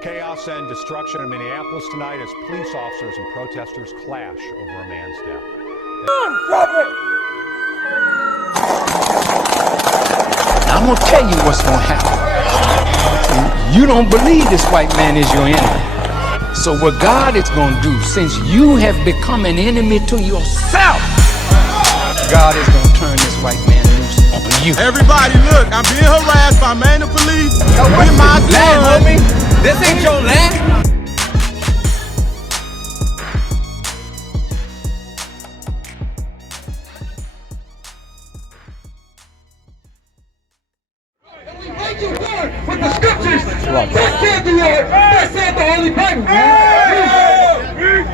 Chaos and destruction in Minneapolis tonight as police officers and protesters clash over a man's death. I'm going to tell you what's going to happen. You don't believe this white man is your enemy. So what God is going to do, since you have become an enemy to yourself, God is going to turn this white man loose on you. Everybody, look, I'm being harassed by man and police. With my land, homie. This ain't your land. With the scriptures, that said the Lord, that said the Holy Bible,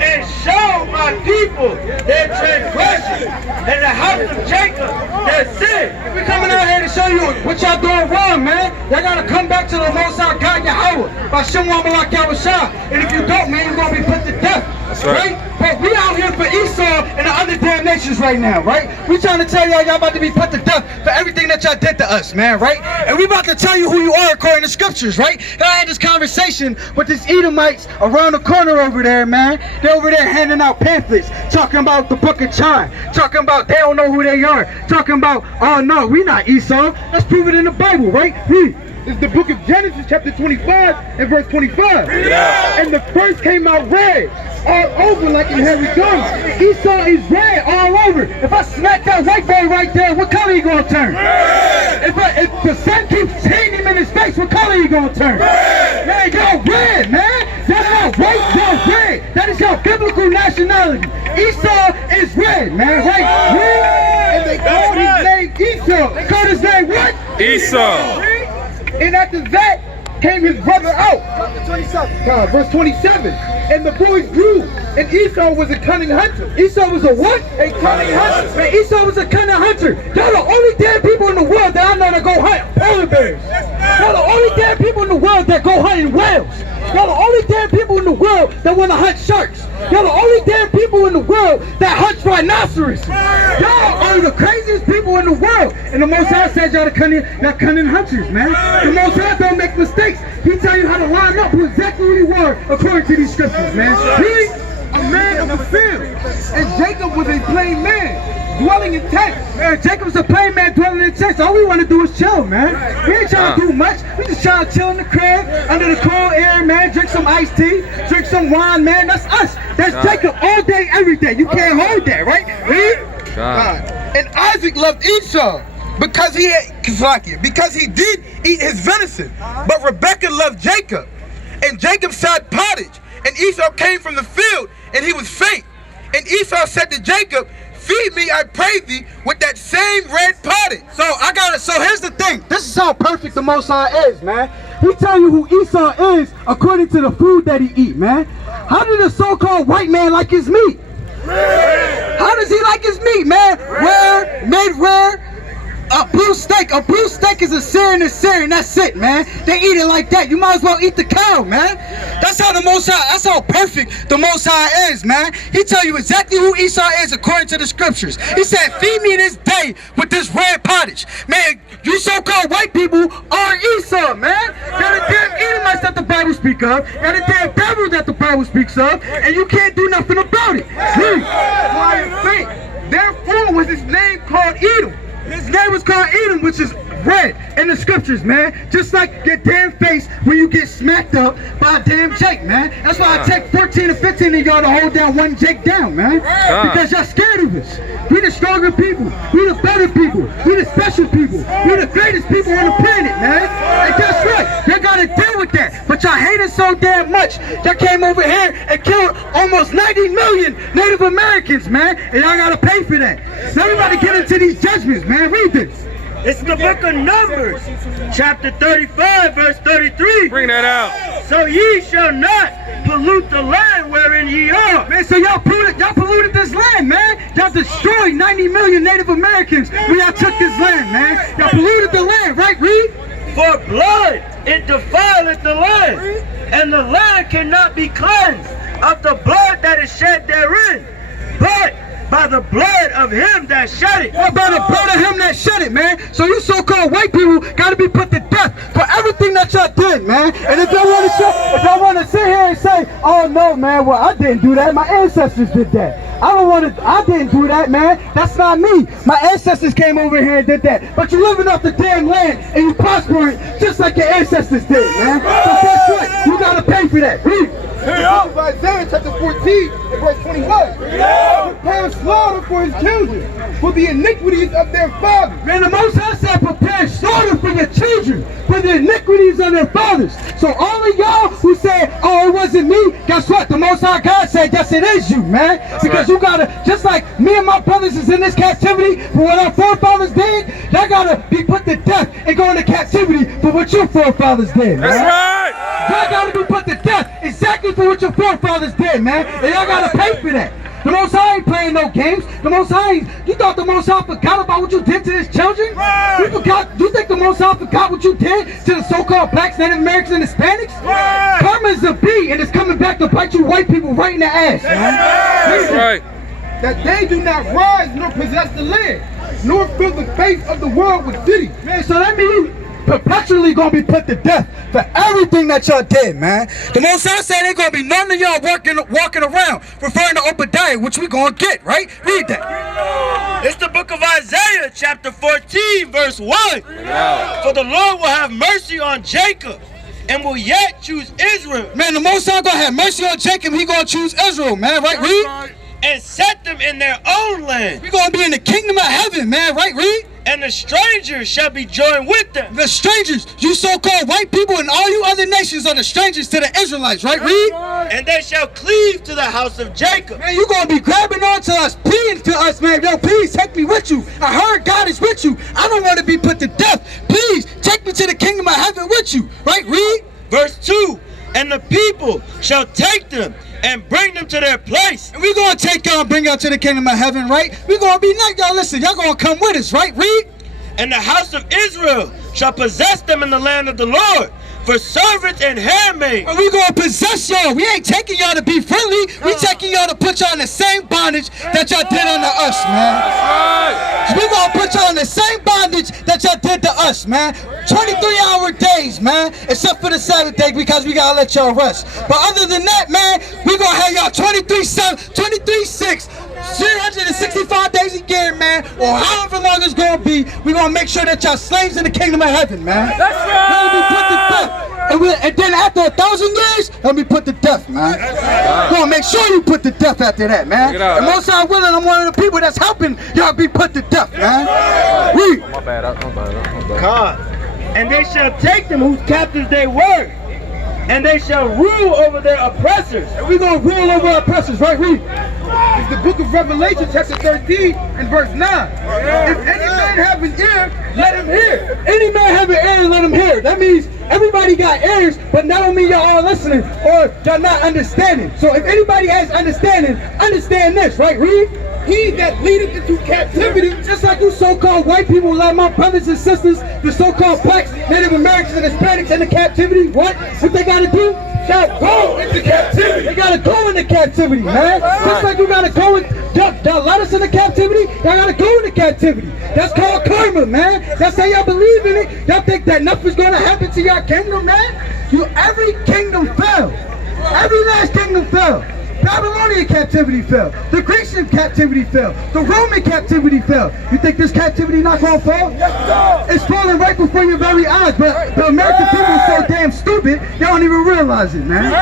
and show my people their transgression and the house of Jacob their sin. We're coming out here to show you what y'all doing wrong, man. Y'all gotta come back to the Most High God Yahweh by Shem Wamalak Yahushua. And if you don't, man, you're gonna be put to death. That's right? But we out here for Esau and the other damn nations right now, right? We trying to tell y'all about to be put to death for everything that y'all did to us, man, right? And we about to tell you who you are according to scriptures, right? And I had this conversation with these Edomites around the corner over there, man. They're over there handing out pamphlets, talking about the book of John, talking about they don't know who they are, talking about, oh no, we not Esau. Let's prove it in the Bible, right? It's the book of Genesis chapter 25 and verse 25. And the first came out red all over like in Harry Jones. Esau is red all over. If I smack that white boy right there, what color he gonna turn? If the sun keeps hitting him in his face, what color he gonna turn? Man, y'all red, man. That's not white, y'all red. That is your biblical nationality. Esau is red, man, right? And they called his name Esau. They called his name what? Esau. And after that came his brother out. Verse 27. And the boys grew, and Esau was a cunning hunter. Esau was a what? A cunning hunter. Man, Esau was a cunning hunter. Y'all the only damn people in the world that I know that go hunt polar bears. Y'all the only damn people in the world that go hunting whales. Y'all the only damn people in the world that want to hunt sharks. Y'all the only damn people in the world that hunts rhinoceros. Y'all are the craziest people in the world. And the Most High said y'all cunning hunters, man. The Most High don't make mistakes. He tell you how to line up who exactly who you are according to these scriptures, man. He, a man of the field. And Jacob was a plain man, dwelling in tents. Man, Jacob's a plain man dwelling in tents. All we want to do is chill, man. We ain't trying to do much. We just trying to chill in the crib, under the cool air, man. Drink some iced tea, drink some wine, man. That's us. That's Jacob all day, every day. You can't hold that, right? And Isaac loved Esau because he did eat his venison. But Rebekah loved Jacob. And Jacob sat pottage. And Esau came from the field, and he was faint. And Esau said to Jacob, feed me, I pray thee, with that same red pottage. So here's the thing. This is how perfect the Most High is, man. He tell you who Esau is according to the food that he eat, man. How did a so-called white man like his meat? How does he like his meat, man? Rare, made rare. A blue steak is a Syrian, that's it, man. They eat it like that. You might as well eat the cow, man. That's how the Most High, that's how perfect the Most High is, man. He tell you exactly who Esau is according to the scriptures. He said, feed me this day with this red pottage. Man, you so-called white people are Esau, man. You're the damn Edomites that the Bible speaks of. You're the damn devil that the Bible speaks of. And you can't do nothing about it. Therefore was his name called Edom. His name was called Edom, which is red in the scriptures, man. Just like your damn face when you get smacked up by a damn Jake, man. That's why I take 14 or 15 of y'all to hold down one Jake down, man. Because y'all scared of us. We the stronger people. We the better people. We the special people. We the greatest people on the planet, man. And guess what? Y'all gotta deal with that. But y'all hate us so damn much. Y'all came over here and killed almost 90 million Native Americans, man. And y'all gotta pay for that. So everybody get into these judgments, man. Read this. It's the book of Numbers, chapter 35, verse 33. Bring that out. So ye shall not pollute the land wherein ye are. Man, so y'all polluted this land, man. Y'all destroyed 90 million Native Americans when y'all took this land, man. Y'all polluted the land, right, Reed? For blood it defileth the land, and the land cannot be cleansed of the blood that is shed therein. But by the blood of him that shed it. By the blood of him that shed it, man. So you so-called white people gotta be put to death for everything that y'all did, man. And if y'all want to sit here and say, oh no, man, well I didn't do that, my ancestors did that. I didn't do that, man. That's not me. My ancestors came over here and did that. But you living off the damn land and you prospering just like your ancestors did, man. So guess what? You gotta pay for that. Read. Isaiah chapter 14 and verse 21. Prepare slaughter for his children, for the iniquities of their fathers. Man, the Most High said prepare slaughter for your children, for the iniquities of their fathers. So all of y'all who say, oh, it wasn't me, guess what? The Most High God said, yes, it is you, man. Because you gotta, just like me and my brothers is in this captivity for what our forefathers did, y'all gotta be put to death and go into captivity for what your forefathers did, man. That's right. Y'all gotta be put to death exactly for what your forefathers did, man. And y'all gotta pay for that. The Most High ain't playing no games. The Most High, you thought the Most High forgot about what you did to his children? Right. You think the Most High forgot what you did to the so-called blacks, Native Americans, and Hispanics? Right. Karma is a bee, and it's coming back to bite you white people right in the ass, man. That's right. That they do not rise nor possess the land, nor fill the face of the world with cities. Man, so that means you perpetually gonna be put to death for everything that y'all did, man. The Most High said ain't gonna be none of y'all walking around referring to Obadiah, which we gonna get, right? Read that. It's the book of Isaiah, chapter 14, verse 1. For the Lord will have mercy on Jacob and will yet choose Israel. Man, the Most High gonna have mercy on Jacob. He gonna choose Israel, man. Right? Read. And set them in their own land. We gonna be in the kingdom of heaven, man. Right? Read. And the strangers shall be joined with them. The strangers, you so-called white people and all you other nations are the strangers to the Israelites, right? Read. And they shall cleave to the house of Jacob. Man, you gonna be grabbing on to us, pleading to us, man. Yo, please take me with you. I heard God is with you. I don't want to be put to death. Please take me to the kingdom of heaven with you, right? Read. Verse 2. And the people shall take them and bring them to their place. And we gonna take y'all and bring y'all to the kingdom of heaven, right? We gonna be nice, y'all. Listen, y'all gonna come with us, right? Read. And the house of Israel shall possess them in the land of the Lord for servants and handmaids. And we gonna possess y'all. We ain't taking y'all to be friendly. We taking y'all to put y'all in the same bondage that y'all did unto us, man. That's right. We gonna put y'all in the same bondage that y'all did to us, man. 23-hour days, man, except for the Sabbath day because we gotta let y'all rest. But other than that, man, we gonna have y'all 23/7, 23/6, 365 days a year, man, or however long it's gonna be. We gonna make sure that y'all slaves in the kingdom of heaven, man. That's right. We're gonna be put to death. And then after 1,000 years, they'll be put to death, man. We're gonna make sure you put to death after that, man. And Most High willing, I'm one of the people that's helping y'all be put to death, man. Read. My bad. God. And they shall take them whose captives they were, and they shall rule over their oppressors. And we gonna rule over our oppressors, right? Read. It's the book of Revelation, chapter 13 and verse 9. If any man have an ear, let him hear. If any man have an ear, let him hear. That means everybody got ears, but that don't mean y'all all listening or y'all not understanding. So if anybody has understanding, understand this, right? Read. He that leadeth into captivity, Just like you so-called white people, like my brothers and sisters, the so-called blacks, Native Americans, and Hispanics in the captivity, what they gotta do? Y'all go into captivity. They gotta go into captivity, man. Just like you gotta go in, y'all let us into captivity, y'all gotta go into captivity. That's called karma, man. That's how y'all believe in it. Y'all think that nothing's gonna happen to your kingdom, man? Every kingdom fell. Every last kingdom fell. Babylonian captivity fell. The Grecian captivity fell. The Roman captivity fell. You think this captivity not gonna fall? It's falling right before your very eyes. But the American people are so damn stupid, they don't even realize it, man.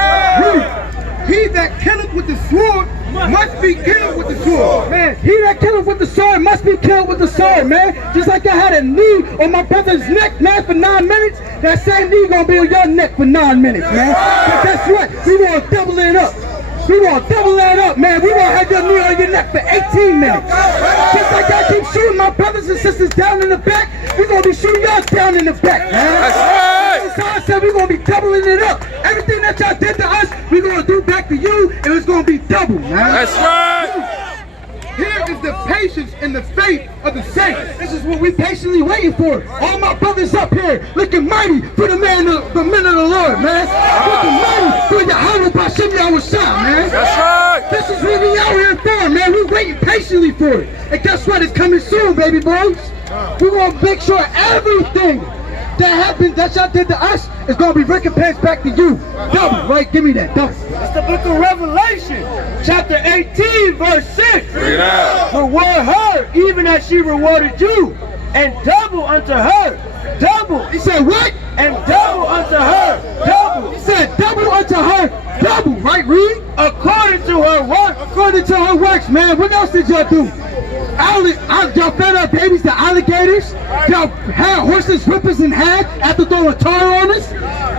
he that killeth with the sword must be killed with the sword. Man, he that killeth with the sword must be killed with the sword, man. Just like I had a knee on my brother's neck, man, for 9 minutes, that same knee gonna be on your neck for 9 minutes, man. But guess what? We gonna double it up. We gonna double that up, man. We gonna have your knee on your neck for 18 minutes. Just like I keep shooting my brothers and sisters down in the back, we gonna be shooting y'all down in the back, man. That's right. So I said we gonna be doubling it up. Everything that y'all did to us, we gonna do back to you, and it's gonna be double, man. That's right. Here is the patience and the faith of the saints. This is what we patiently waiting for. All my brothers up here looking mighty for the men of the Lord, man. Looking mighty for your humble Bashim Yahweh, man. That's right. This is what we out here for, man. We waiting waiting patiently for it. And guess what? It's coming soon, baby boys. We're going to make sure everything that happened, that y'all did to us, is going to be recompensed back to you. Double, right? Give me that, double. It's the book of Revelation, chapter 18, verse 6. Bring it out. Reward her, even as she rewarded you, and double unto her. Double. He said what? And double unto her. Double. He said double unto her. Double, right, read? According to her work. According to her works, man. What else did y'all do? Y'all fed up babies to alligators. Y'all had horses rip us in half after throwing tar on us.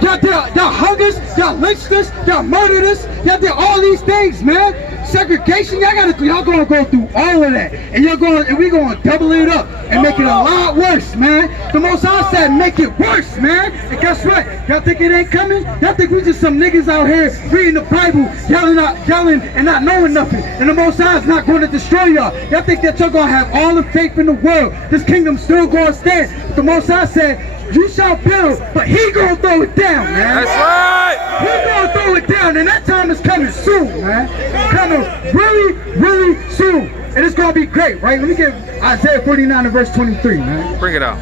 Y'all hung us. Y'all lynched us. Y'all murdered us. Y'all did all these things, man. Segregation, y'all gonna go through all of that, and we gonna double it up and make it a lot worse, man. The Most High said, make it worse, man. And guess what? Y'all think it ain't coming? Y'all think we just some niggas out here reading the Bible, yelling and not knowing nothing, and the Most High is not going to destroy y'all. Y'all think that y'all gonna have all the faith in the world? This kingdom still gonna stand. But the Most High said, you shall build, but he gonna throw it down, man. That's right. He gonna throw it down, and that time is coming soon, man. Coming really, really soon. And it's gonna be great, right? Let me get Isaiah 49 and verse 23, man. Bring it out.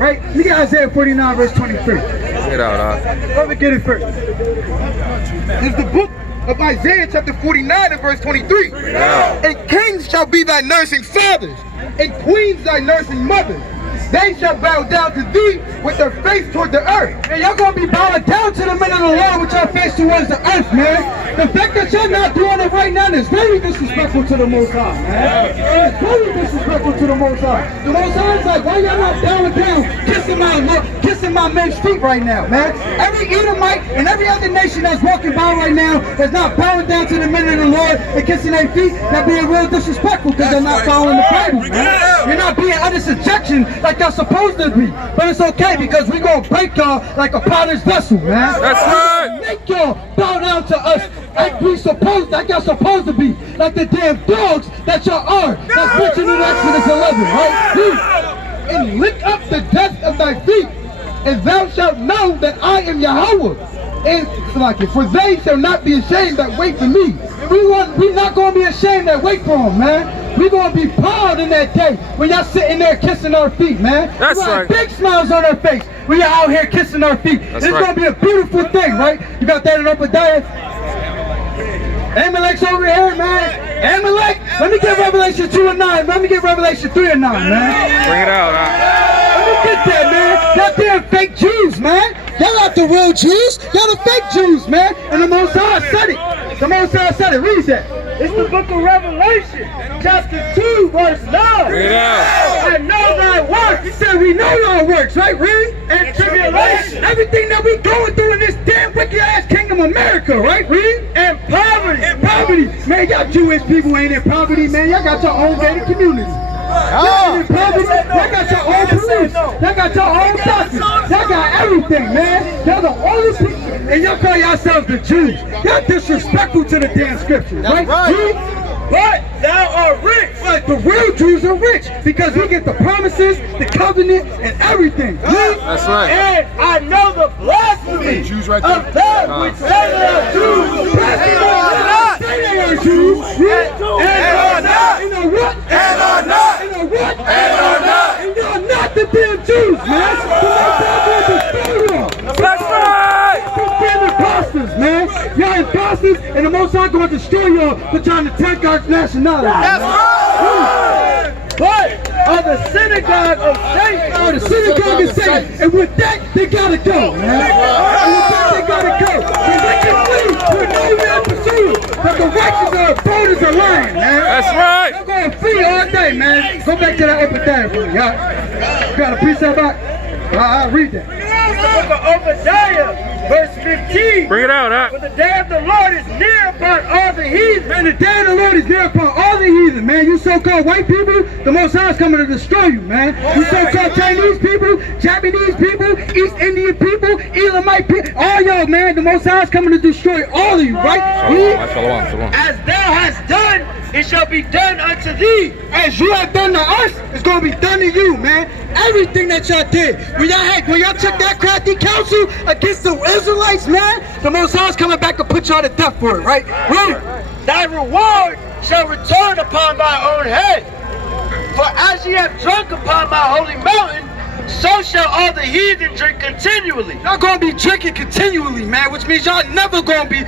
Right? Let me get Isaiah 49 verse 23. Bring it out, Let me get it first. It's the book of Isaiah chapter 49 and verse 23. Bring it out. And kings shall be thy nursing fathers, and queens thy nursing mothers. They shall bow down to thee with their face toward the earth. And y'all gonna be bowing down to the men of the Lord with your face towards the earth, man. The fact that y'all not doing it right now is very disrespectful to the Most High, man. It's very disrespectful to the Most High. The Most High is like, why y'all not bowing down, kissing my men's feet right now, man? Every Edomite and every other nation that's walking by right now is not bowing down to the men of the Lord and kissing their feet. They're being real disrespectful because they're not following the Bible, man. You're not being under subjection like y'all supposed to be. But it's okay because we gonna break y'all like a potter's vessel, man. That's right. Make y'all bow down to us like y'all supposed to be. Like the damn dogs that y'all are. That's mentioned in Exodus 11, right? And lick up the dust of thy feet, and thou shalt know that I am Yahweh. And for they shall not be ashamed that wait for me. We not gonna be ashamed that wait for them, man. We gonna be proud in that day when y'all sitting there kissing our feet, man. That's we got right. big smiles on our face when y'all out here kissing our feet. That's It's right. gonna be a beautiful thing, right? You got that in Obadiah? Amalek's over here, man. Amalek, let me get Revelation 2 and 9. Let me get Revelation 3 and 9, man. Bring it out. Let me get that, man. Y'all damn fake Jews, man. Y'all not the real Jews. Y'all the fake Jews, man. And the Most High said it. The Most High said it. Read that. It's the book of Revelation, chapter 2, verse 9. Bring it out. I know thy works. He said we know our works, right? Read. And tribulation. Everything that we going through in this damn wicked ass kingdom America, right? Read. And poverty. And poverty. Man, y'all Jewish people ain't in poverty, man. Y'all got your own gated community. Y'all ain't in poverty. Y'all got your own police. Y'all got your own doctors. Y'all got everything, man. Y'all the only people. And y'all call yourselves the Jews. Y'all disrespectful to the damn scriptures, right? Read. But thou art rich. But the real Jews are rich because we get the promises, the covenant, and everything. That's right. And I know the blasphemy of that which say they are Jews. Say they are Jews. And are not. You know what? And are not. You know what? And are not. And y'all not the damn Jews, man. That's right. Damn imposters, man. Y'all imposters, and the Most High going to destroy y'all for trying to take our nationality. That's right. But of the synagogue of Satan. Oh, the synagogue is Satan. And with that, they gotta go, man. And with that, they gotta go. And they can flee with no man pursuit. But the righteous are bold as a lion, man. That's right. They're going free all day, man. Go back to that Obadiah for me, y'all. You got a piece of that? I'll read that. It's the book of Obadiah, verse 15. Bring it out, For the day of the Lord is near upon all the heathen. Man, the day of the Lord is near upon all the heathen, man. You so-called white people, the Most High is coming to destroy you, man. You so-called Chinese people, Japanese people, East Indian people, Elamite people, all y'all, man, the Most High is coming to destroy all of you, right? Shalom. As thou hast done, it shall be done unto thee. As you have done to us, it's gonna be done to you, man. Everything that y'all did, when y'all took that crafty counsel against the Israelites, man, the Most High is coming back to put y'all to death for it, right? Thy reward shall return upon thy own head. For as ye have drunk upon my holy mountain, so shall all the heathen drink continually. Y'all gonna be drinking continually, man, which means y'all never gonna be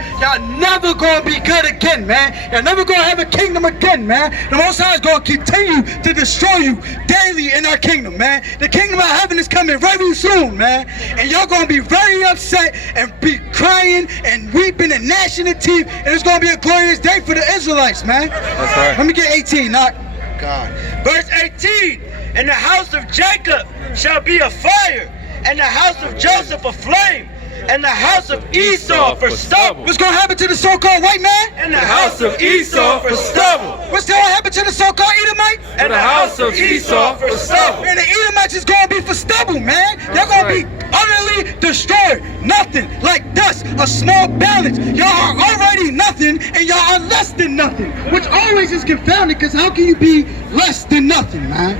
good again, man. Y'all never gonna have a kingdom again, man. The Most High is gonna continue to destroy you daily in our kingdom, man. The kingdom of heaven is coming very soon, man. And y'all gonna be very upset and be crying and weeping and gnashing of teeth. And it's gonna be a glorious day for the Israelites, man. That's right. Let me get 18, knock. God. Verse 18, and the house of Jacob shall be a fire, and the house of Joseph a flame, and the house of Esau for stubble. What's gonna happen to the so-called white man? And the house of Esau for stubble. What's gonna happen to the so-called Edomite? And the house of Esau for stubble. And the Edomites is gonna be for stubble, man. They're gonna be utterly destroyed. Nothing like dust, a small balance. Y'all are already nothing, and y'all are less than nothing. Which always is confounding, because how can you be less than nothing, man?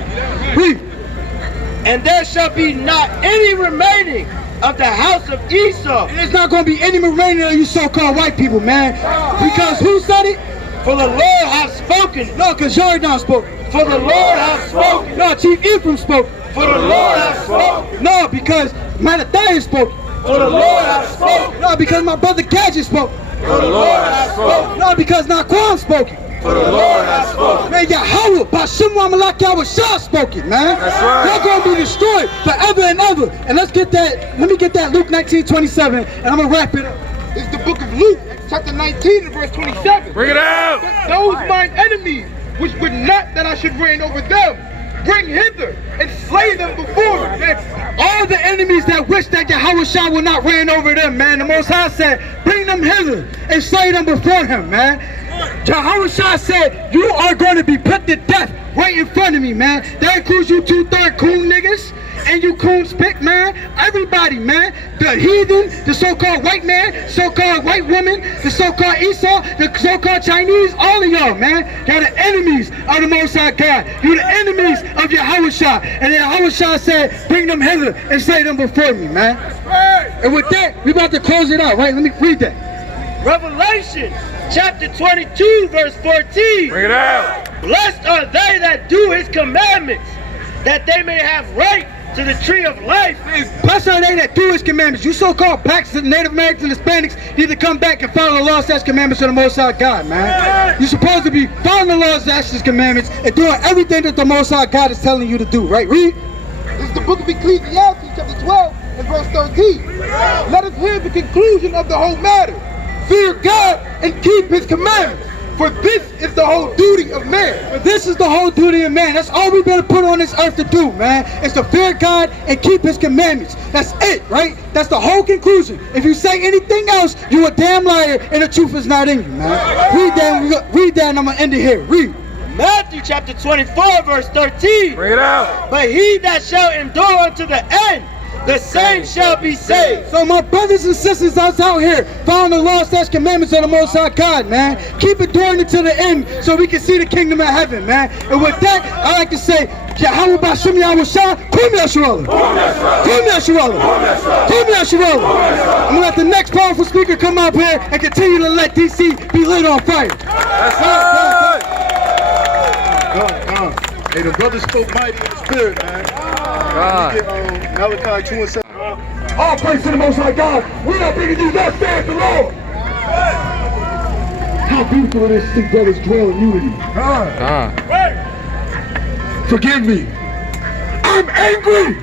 Read. And there shall be not any remaining of the house of Esau. And there's not gonna be any remaining of you so-called white people, man. Because who said it? For the Lord hath spoken. No, because Jordan spoke. For the Lord hath spoken. No, Chief Ephraim spoke. For the Lord hath spoken. No, because Mattathias spoke. For the Lord hath spoken. No, because my brother Gadget spoke. For the Lord hath spoken. No, because Naquan spoke it. For the Lord hath spoken. Man, Yahweh, Bashim Malak Yahweh Shah spoke it, man. That's right. They're going to be destroyed forever and ever. And let's get that, let me get that Luke 19:27, and I'm going to wrap it up. It's the book of Luke, chapter 19 and verse 27. Bring it out. Those mine enemies, which would not that I should reign over them, bring hither and slay them before me. Man, all the enemies that wish that Yahweh Shah will not reign over them, man, the Most High said, bring them hither and slay them before him, man. Yahweh Shah said, you are going to be put to death right in front of me, man. That includes you 2/3 coon niggas and you coons pick, man. Everybody, man. The heathen, the so-called white man, so-called white woman, the so-called Esau, the so-called Chinese, all of y'all, man. Y'all the enemies of the Most High God. You the enemies of Yahweh Shah. And then Yahweh Shah said, bring them hither and slay them before me, man. And with that, we about to close it out, right? Let me read that. Revelation chapter 22 verse 14. Bring it out. Blessed are they that do his commandments, that they may have right to the tree of life. Blessed are they that do his commandments. You so-called blacks, Native Americans, and Hispanics need to come back and follow the law, statutes, commandments of the Most High God, man. You're supposed to be following the law, statutes, commandments, and doing everything that the Most High God is telling you to do, right? Read. This is the book of Ecclesiastes, chapter 12 and verse 13. Let us hear the conclusion of the whole matter. Fear God and keep his commandments, for this is the whole duty of man. But this is the whole duty of man. That's all we better put on this earth to do, man. Is to fear God and keep his commandments. That's it, right? That's the whole conclusion. If you say anything else, you a damn liar and the truth is not in you, man. Read that and I'm going to end it here. Read. Matthew chapter 24 verse 13. Bring it out. But he that shall endure unto the end, the same shall be saved. So my brothers and sisters that's out here, following the law, statutes, commandments of the Most High God, man. Keep it doing it to the end so we can see the kingdom of heaven, man. And with that, I like to say, Yahweh Bashim Yahweh Shah, Kum Yasharallah. Kum Yasharallah. Kum Yasharallah. I'm going to let the next powerful speaker come up here and continue to let DC be lit on fire. That's right. Hey, the brother spoke mighty in the spirit, man. God. Malachi 2 and 7. All praise to the Most High God. We are bringing you that saith the Lord. How beautiful it is to see brothers dwell in unity. God. Forgive me. I'm angry.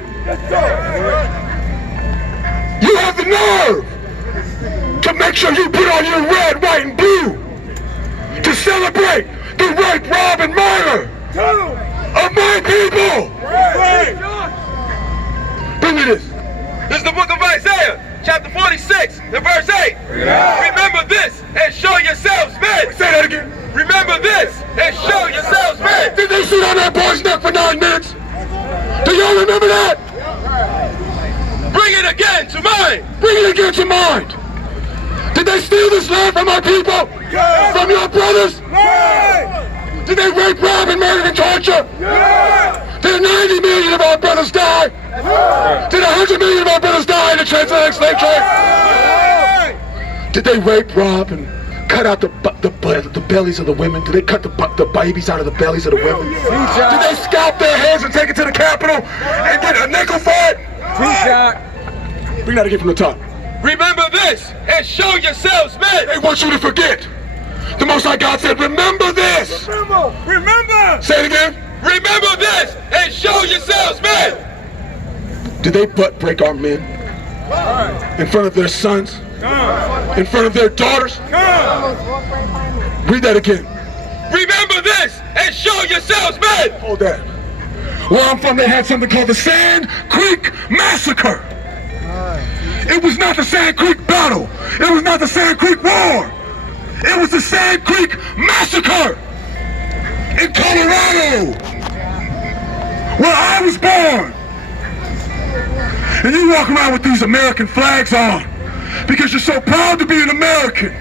You have the nerve to make sure you put on your red, white, and blue to celebrate the rape, rob, and murder of my people. Bring me this. This is the book of Isaiah, chapter 46, and verse 8. Remember this and show yourselves men. Say that again. Remember this and show yourselves men. Did they sit on that boy's neck for 9 minutes? Do y'all remember that? Bring it again to mind. Bring it again to mind. Did they steal this land from our people? From your brothers? Did they rape, rob, and murder and torture? Did 90 million of our brothers die? Did 100 million of our brothers die in the transatlantic slave trade? Did they rape, rob, and cut out the bellies of the women? Did they cut the babies out of the bellies of the women? Did they scalp their heads and take it to the Capitol and get a nickel for it? Bring that again from the top. Remember this and show yourselves men. They want you to forget. The Most High God said, remember this. Remember. Say it again. Remember this and show yourselves men. Did they butt break our men? In front of their sons? In front of their daughters? Read that again. Remember this and show yourselves men. Hold that. Where I'm from, they had something called the Sand Creek Massacre. It was not the Sand Creek Battle. It was not the Sand Creek War. It was the Sand Creek Massacre in Colorado, where I was born. And you walk around with these American flags on because you're so proud to be an American.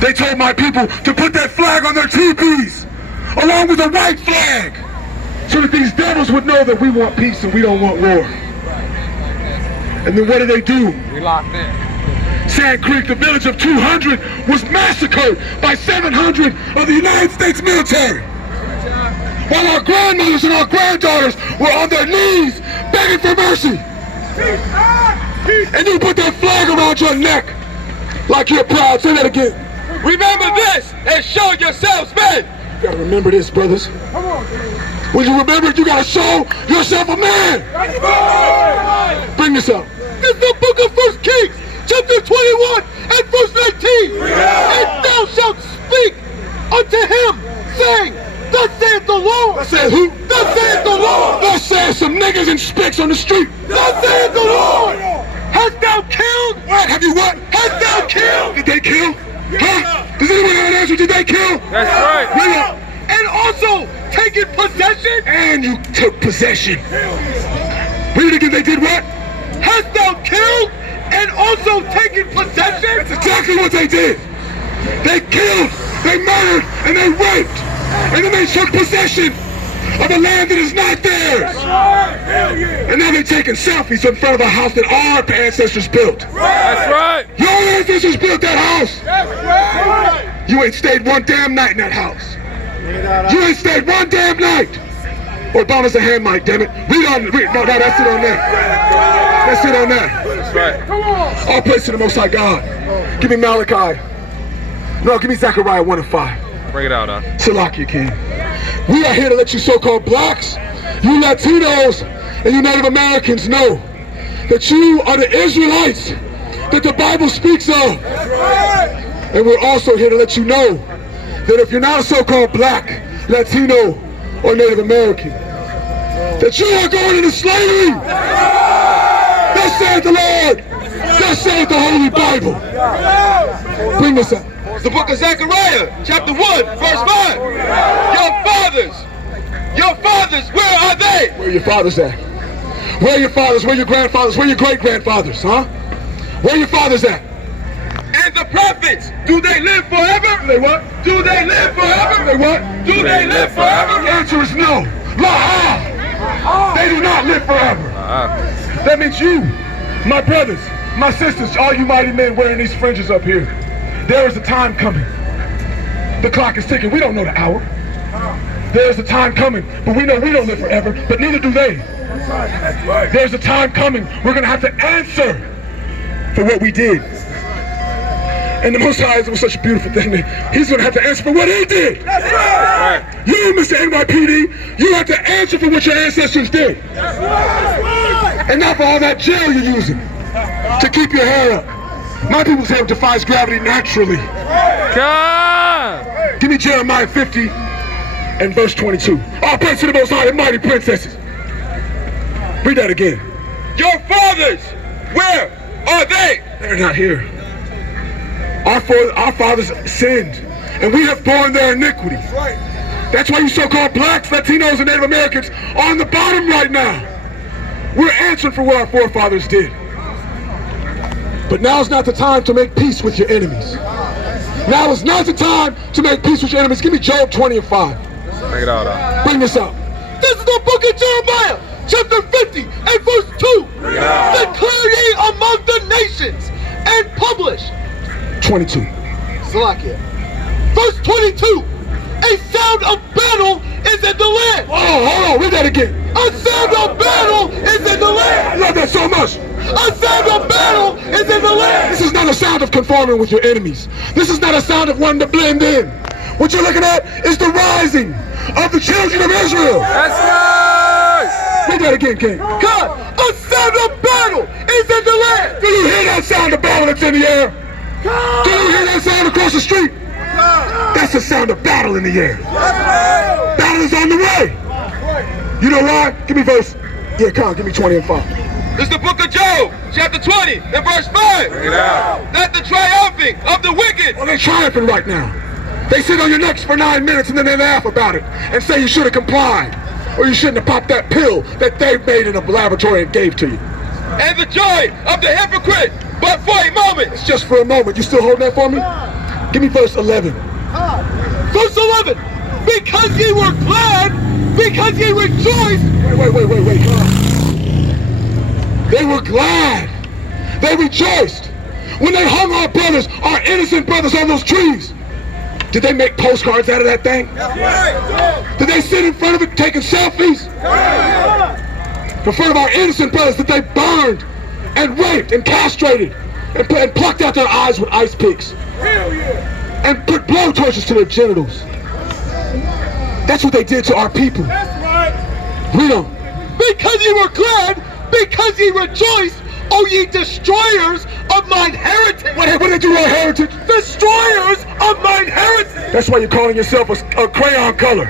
They told my people to put that flag on their teepees along with a white flag so that these devils would know that we want peace and we don't want war. And then what do? We locked in. Sand Creek, the village of 200, was massacred by 700 of the United States military. While our grandmothers and our granddaughters were on their knees begging for mercy. And you put that flag around your neck like you're proud. Say that again. Remember this and show yourselves men. You gotta remember this, brothers. When you remember it, you gotta show yourself a man. Bring this up. This is the book of 1 Kings, chapter 21 and verse 19. And thou shalt speak unto him, saying, thus saith the Lord. Thus saith who? Thus saith the Lord. Thus saith some niggas and spicks on the street. Thus saith the Lord. Hast thou killed? What? Have you what? Hast thou killed? Did they kill? Huh? Does anyone have an answer? Did they kill? That's right. And also taken possession? And you took possession. Read it again. They did what? Hast thou killed and also taken possession? That's exactly what they did. They killed, they murdered, and they raped. And then they took possession of a land that is not theirs. And now they're taking selfies in front of a house that our ancestors built. That's right. Your ancestors built that house. You ain't stayed one damn night in that house. You ain't stayed one damn night. Or Obama's a hand mic, damn it. No, that's it on there. That's it on there. That's right. All praise to the Most High God. Give me Malachi. No, give me Zechariah 1 and 5. Bring it out, Salakia, King. We are here to let you so-called blacks, you Latinos, and you Native Americans know that you are the Israelites that the Bible speaks of. And we're also here to let you know that if you're not a so-called black, Latino, or Native American, that you are going into slavery. Thus saith the Lord. Thus saith the Holy Bible. Bring this up. The book of Zechariah, chapter 1, verse 5. Your fathers, where are they? Where are your fathers at? Where are your fathers? Where are your grandfathers? Where are your great-grandfathers, huh? Where are your fathers at? And the prophets, do they live forever? They what? Do they live forever? They what? Do they live forever? The answer is no. La. They do not live forever. That means you, my brothers, my sisters, all you mighty men wearing these fringes up here. There is a time coming. The clock is ticking. We don't know the hour. There's a time coming, but we know we don't live forever, but neither do they. There's a time coming. We're going to have to answer for what we did. And the Most High was such a beautiful thing that he's going to have to answer for what he did. That's right. You, Mr. NYPD, you have to answer for what your ancestors did. That's right. And not for all that gel you're using to keep your hair up. My people's hair defies gravity naturally. God. Give me Jeremiah 50 and verse 22. All praise to the Most High and mighty princesses. Read that again. Your fathers, where are they? They're not here. Our fathers sinned, and we have borne their iniquity. That's why you so-called blacks, Latinos, and Native Americans are on the bottom right now. We're answering for what our forefathers did. But now's not the time to make peace with your enemies. Now is not the time to make peace with your enemies. Give me Job 20 and 5. Bring it out. Bring this out. This is the book of Jeremiah, chapter 50 and verse 2. Declare ye among the nations and publish. 22. Salakia. Verse 22. A sound of battle is in the land. Oh, hold on, read that again. A sound of battle is in the land. I love that so much. A sound of battle is in the land. This is not a sound of conforming with your enemies. This is not a sound of wanting to blend in. What you're looking at is the rising of the children of Israel. That's right. Read that again, King. God, a sound of battle is in the land. Do you hear that sound of battle that's in the air? Do you hear that sound across the street? That's the sound of battle in the air. Battle is on the way. You know why? Give me verse. Yeah, come on, give me 20 and 5. It's the book of Job, chapter 20, and verse 5. Bring it out. That the triumphing of the wicked. Well, they're triumphing right now. They sit on your necks for 9 minutes and then they laugh about it and say you should have complied or you shouldn't have popped that pill that they made in a laboratory and gave to you. And the joy of the hypocrite, but for a moment. It's just for a moment. You still holding that for me? Give me verse 11. Verse 11. Because ye were glad, because ye rejoiced. Wait. Come on. They were glad. They rejoiced. When they hung our brothers, our innocent brothers on those trees, did they make postcards out of that thing? Did they sit in front of it taking selfies? In front of our innocent brothers that they burned and raped and castrated and plucked out their eyes with ice picks and put blow torches to their genitals. That's what they did to our people. Read on. Because ye were glad, because ye rejoiced, O ye destroyers of mine heritage. What did they do to our heritage? Destroyers of mine heritage. That's why you're calling yourself a crayon color.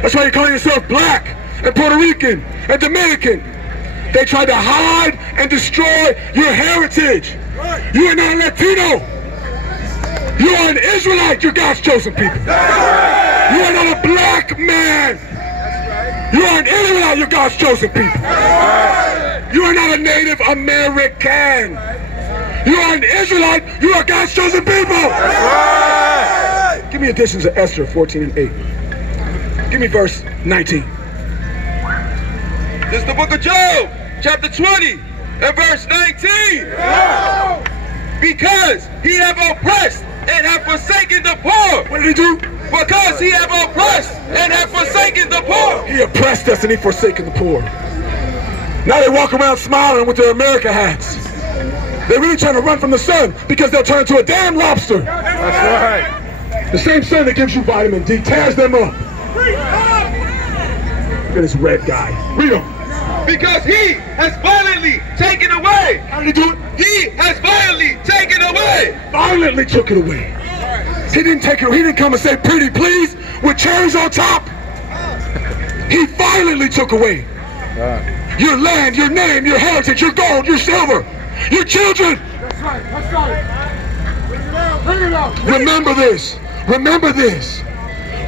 That's why you're calling yourself black and Puerto Rican and Dominican. They tried to hide and destroy your heritage. You are not a Latino. You are an Israelite. You're God's chosen people. You are not a black man. You are an Israelite. You're God's chosen people. You are not a Native American. You are an Israelite. You are God's chosen people. Give me additions of Esther 14 and 8. Give me verse 19. This is the book of Job, chapter 20, and verse 19. Because he have oppressed and have forsaken the poor. What did he do? Because he have oppressed and have forsaken the poor. He oppressed us and he forsaken the poor. Now they walk around smiling with their America hats. They're really trying to run from the sun because they'll turn into a damn lobster. That's right. The same sun that gives you vitamin D tears them up. Look at this red guy. Read him. Because he has violently taken away. How did he do it? He has violently taken away. Violently took it away. He didn't take it. He didn't come and say pretty please with cherries on top. He violently took away your land, your name, your heritage, your gold, your silver, your children. That's right. That's right. Bring it out. Remember this. Remember this.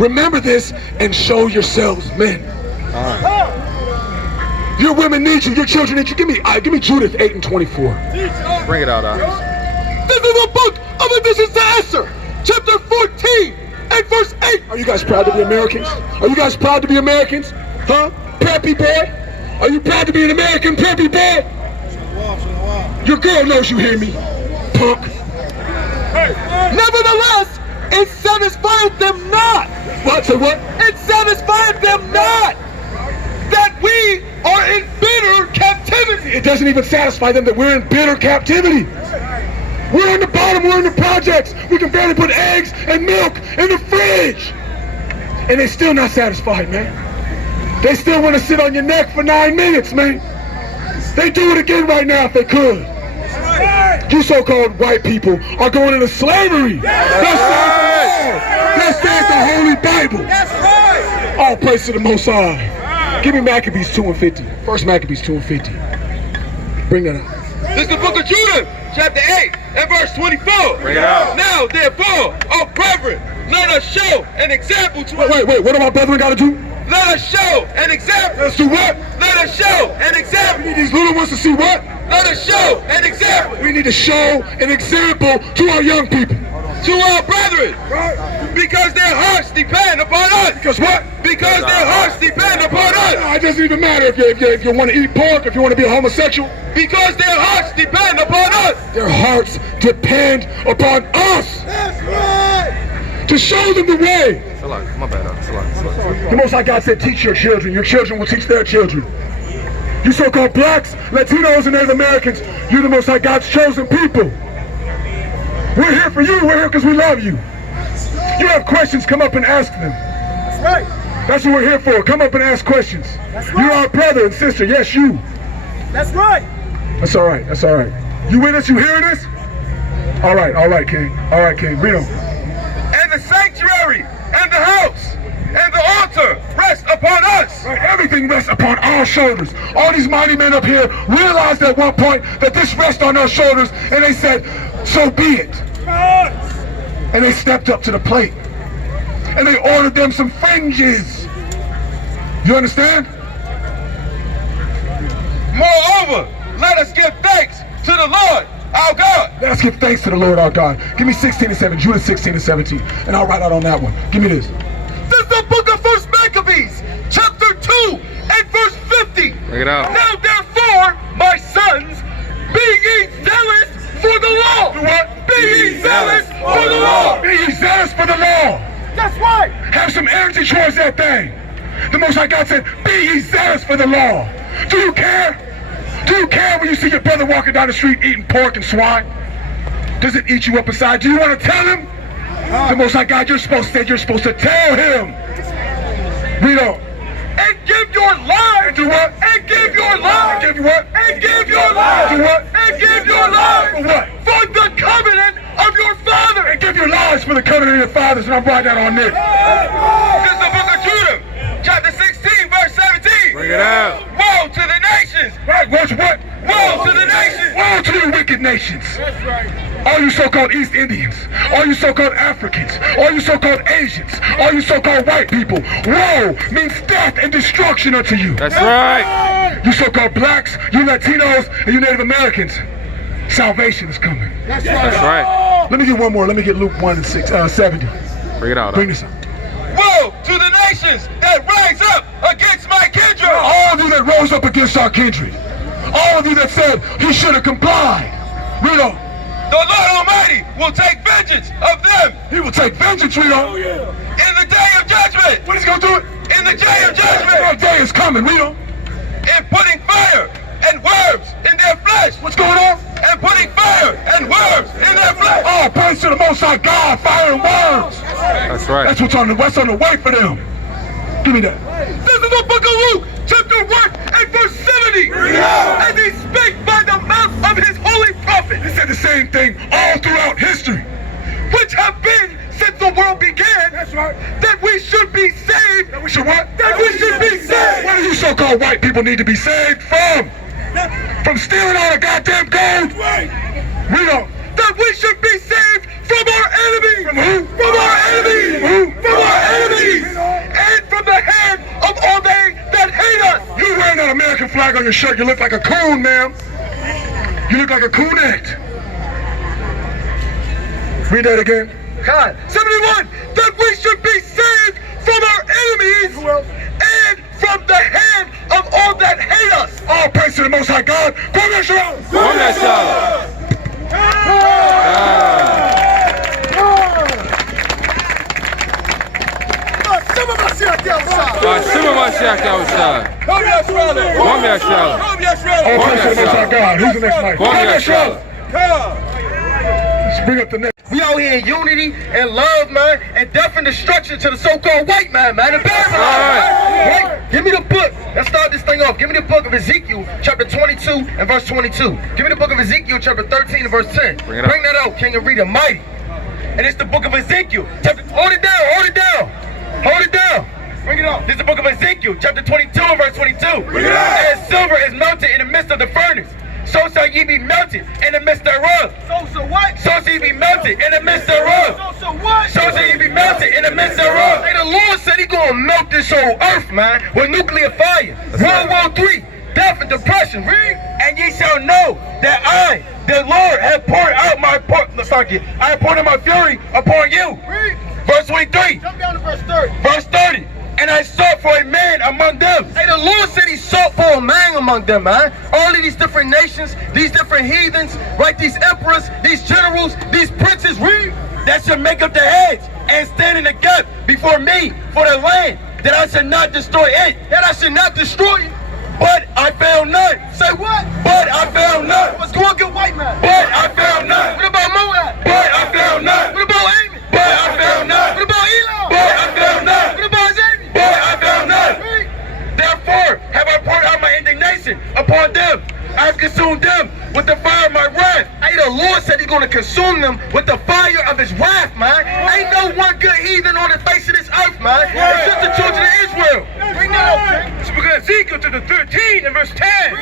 Remember this and show yourselves men. Your women need you. Your children need you. Give me Judith 8 and 24. Bring it out, This is the book of Additions to Esther, chapter 14 and verse 8. Are you guys proud to be Americans? Are you guys proud to be Americans? Huh? Preppy boy? Are you proud to be an American preppy boy? Your girl knows you hear me, punk. Nevertheless, it satisfied them not. What? Say what? It satisfied them not that we are in bitter captivity. It doesn't even satisfy them that we're in bitter captivity. We're on the bottom, we're in the projects. We can barely put eggs and milk in the fridge. And they're still not satisfied, man. They still want to sit on your neck for 9 minutes, man. They do it again right now if they could. You so-called white people are going into slavery. That's the Holy Bible. All praise to the Most High. Give me Maccabees 2 and 50. First Maccabees 2 and 50. Bring that up. This is the book of Judah, chapter 8 and verse 24. Bring it out. Now, therefore, O brethren, let us show an example to us. Wait, what do our brethren got to do? Let us show an example. Let's do what? Let us show an example. We need these little ones to see what? Let us show an example. We need to show an example to our young people. To our brethren. Right? Because their hearts depend upon us. Because what? Because their hearts depend upon us. No, it doesn't even matter if you want to eat pork, if you want to be a homosexual. Because their hearts depend upon us. Their hearts depend upon us. That's right. to show them the way. My bad. The Most High God said, teach your children will teach their children. You so-called blacks, Latinos, and Native Americans, you're the Most High God's chosen people. We're here for you, we're here because we love you. You have questions, come up and ask them. That's right. That's what we're here for, come up and ask questions. That's right. You're our brother and sister, yes you. That's right. That's all right, that's all right. You with us, you hearing us? All right, King. All right, King, read on. And the sanctuary, and the house, and the altar rest upon us. Right, everything rests upon our shoulders. All these mighty men up here realized at one point that this rests on our shoulders, and they said, so be it. And they stepped up to the plate. And they ordered them some fringes. You understand? Moreover, let us give thanks to the Lord our God. Let us give thanks to the Lord our God. Give me 16 and 7, Judah 16 and 17, and I'll write out on that one. Give me this. This is the book of 1 Maccabees, chapter 2 and verse 50. Bring it out. Now therefore, my sons, be ye zealous for the law. What? Be ye zealous for the law. Be ye zealous for the law. That's right. Have some energy towards that thing. The Most High God said, be ye zealous for the law. Do you care? Do you care when you see your brother walking down the street eating pork and swine? Does it eat you up inside? Do you want to tell him? The Most High God, you're supposed to tell him. Read on. And give your lives. Do what? And give your lives. Give you what? And give your lives. Do what? And give your lives. For what? For the covenant of your father. And give your lives for the covenant of your fathers, and I'm writing that on this. This is the book of Judah, chapter 16, verse 17. Bring it out. Woe to the nations. Right, what's what? Woe to the nations. Woe to the wicked nations. That's right. All you so-called East Indians, all you so-called Africans, all you so-called Asians, all you so-called white people, woe means death and destruction unto you. That's right. You so-called blacks, you Latinos, and you Native Americans, salvation is coming. That's right. Let me get one more. Let me get Luke 1 and 70. Bring it out. Bring this up. Woe to the nations that rise up against my kindred. All of you that rose up against our kindred, all of you that said he should have complied, read on. The Lord Almighty will take vengeance of them. He will take vengeance, read on. In the day of judgment. When is he going to do it? In the day of judgment. That day is coming, read on. And putting fire and worms in their flesh. What's going on? And putting fire and worms in their flesh. Oh, praise to the Most High God, fire and worms. That's right. That's what's on the way for them. Give me that. This is the book of Luke, chapter 1 and verse 70. As he spake by the mouth of his holy prophet. He said the same thing all throughout history. Which have been since the world began. That's right. That we should be saved. That we should what? That we should be saved. What do you so-called white people need to be saved from? From stealing all the goddamn gold? Read on. That we should be saved from our enemies. From who? From our enemies. From who? From our enemies. And from the hand of all they that hate us. You wearing that American flag on your shirt, you look like a coon, ma'am. You look like a coonette. Read that again. God. 71. That we should be saved from our enemies. And from the hand of all that hate us. All praise to the Most High God. All praise to the Most High God. Who's the next mic? Let's bring up the next. We out here in unity and love, man, and death and destruction to the so-called white man, man. And right. Give me the book. Let's start this thing off. Give me the book of Ezekiel, chapter 22 and verse 22. Give me the book of Ezekiel, chapter 13 and verse 10. Bring that out, King and Reader Mighty. And it's the book of Ezekiel. Hold it down, hold it down. Hold it down. Bring it up. This is the book of Ezekiel, chapter 22 and verse 22. And silver is melted in the midst of the furnace. So shall ye be melted in the midst thereof. So what? So shall ye be melted in the midst thereof. So what? So shall ye be melted in the midst thereof. Hey, the Lord said he gonna melt this whole earth, man, with nuclear fire. World War III, death and depression. Read. And ye shall know that I, the Lord, have poured out my I have poured out my fury upon you. Read. Verse 23. Jump down to verse 30. Verse 30. And I sought for a man among them. Hey, the Lord said he sought for a man among them, man. All of these different nations, these different heathens, right? These emperors, these generals, these princes, read. That should make up the heads. and stand in the gap before me for the land, that I should not destroy it. That I should not destroy it. But I found none. Say what? But I found none. What's going good, white man? But I found none. What about Moab? But I found none. What about Ammon? But I found none. What about Elam? But I found none. What about Xavier? But I found none. Therefore have I poured out my indignation upon them. I have consumed them with the fire of my wrath. Hey, the Lord said he's going to consume them with the fire of his wrath, man. Ain't no one good heathen on the face of this earth, man. It's just the children of Israel. Bring that up, man. So because Ezekiel to the 13 and verse 10.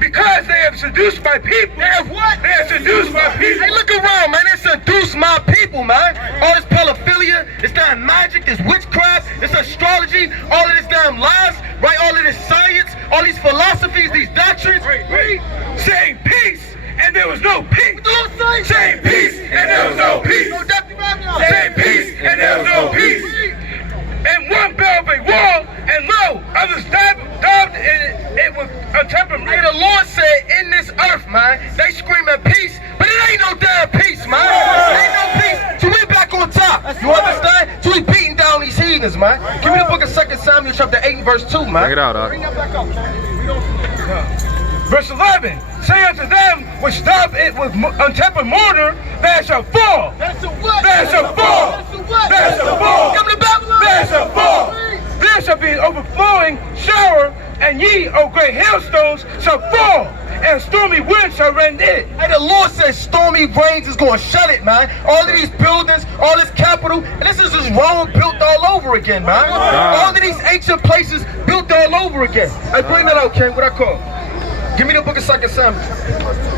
Because they have seduced my people. They have what? They have seduced my people. Hey, look around, man. They seduce my people, man. All this pedophilia, this damn magic, this witchcraft, this astrology, all of this damn lies, right? All of this science, all these philosophies, these doctrines. Saying peace, and there was no peace. What do I say? Saying peace, and there was no peace. No, Dr. Babylon. Saying peace, and there was no peace. And one built a wall, and lo, others daubed in it with untempered. Hey, the Lord said, in this earth, man, they screaming peace, but it ain't no damn peace, man. Ain't no peace. So we back on top. You understand? So we beating down these heathens, man. Give me the book of 2 Samuel chapter 8 and verse 2, man. Bring it out, Doc. Bring that back up, man. Verse 11, say unto them which daub it with untempered mortar, they shall fall. That's a what? They shall fall. That's a what? They shall fall. Come to Babylon. They shall fall. There shall be an overflowing shower, and ye, O great hailstones, shall fall, and stormy winds shall rend it. Hey, the Lord says stormy rains is going to shut it, man. All of these buildings, all this capital, and this is just Rome built all over again, man. All of these ancient places built all over again. Hey, bring that out, King. What I call? Give me the book of 2 Samuel.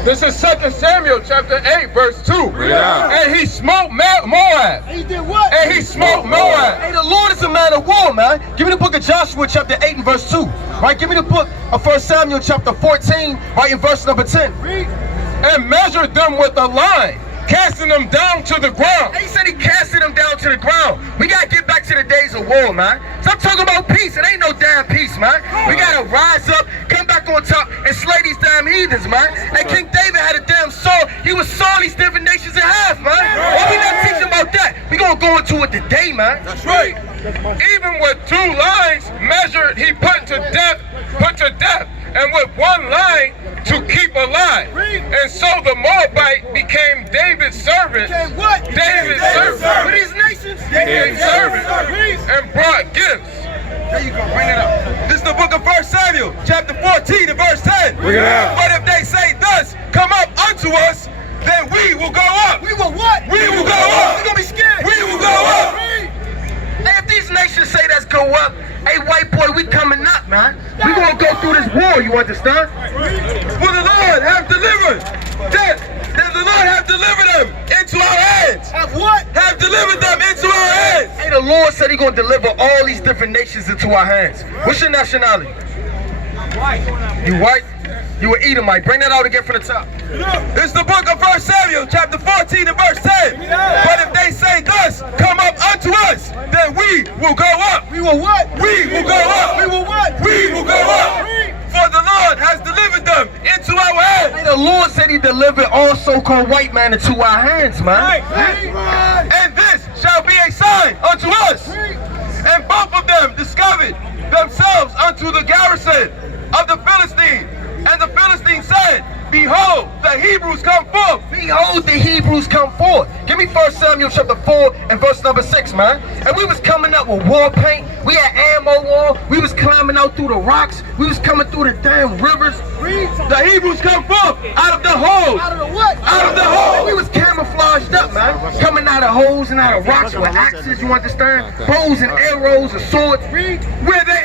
This is 2 Samuel chapter 8, verse 2. Bring it out. And he smote Moab. He did what? And he smote Moab. Hey, the Lord is a man of war, man. Give me the book of Joshua chapter 8 and verse 2. Right, give me the book of 1 Samuel chapter 14, right, in verse number 10. And measured them with a line, casting them down to the ground. He said he casted them down to the ground. We gotta get back to the days of war, man. Stop talking about peace. It ain't no damn peace, man. We gotta rise up, come back on top, and slay these damn heathens, man. And King David had a damn sword. He was sawing these different nations in half, man. Why we not teaching about that? We gonna go into it today, man. That's right. Even with 2 lines measured, he put to death, and with 1 line to keep alive. And so the Moabite became David's servant. What? David's servant. With these nations? David's servant. And brought gifts. There you go, bring it up. This is the book of 1 Samuel, chapter 14 and verse 10. Bring it out. But if they say thus, come up unto us, then we will go up. We will what? We will go up. We gonna be scared. We will go up. Hey, if these nations say let's go up, hey, white boy, we coming up, man. We gonna go through this war, you understand? For the Lord have delivered them. The Lord have delivered them into our hands. Have what? Have delivered them into our hands. Hey, the Lord said he gonna deliver all these different nations into our hands. What's your nationality? White. You white? You an Edomite. Bring that out again from the top. This is the book of 1 Samuel, chapter 14 and verse 10. But if they say thus, come up unto us, then we will go up. We will what? We will go up. We will what? We will go up. For the Lord has delivered them into our hands. Hey, the Lord said he delivered all so-called white man into our hands, man. And this shall be a sign unto us. And both of them discovered themselves unto the garrison of the Philistines. And the Philistines said, behold, the Hebrews come forth. Behold, the Hebrews come forth. Give me 1 Samuel chapter 4 and verse number 6, man. And we was coming up with war paint. We had ammo on. We was climbing out through the rocks. We was coming through the damn rivers. The Hebrews come forth out of the holes. Out of the what? Out of the hole. We was camouflaged up, man. Coming out of holes and out of rocks with axes, you understand? Bows and arrows and swords. Where they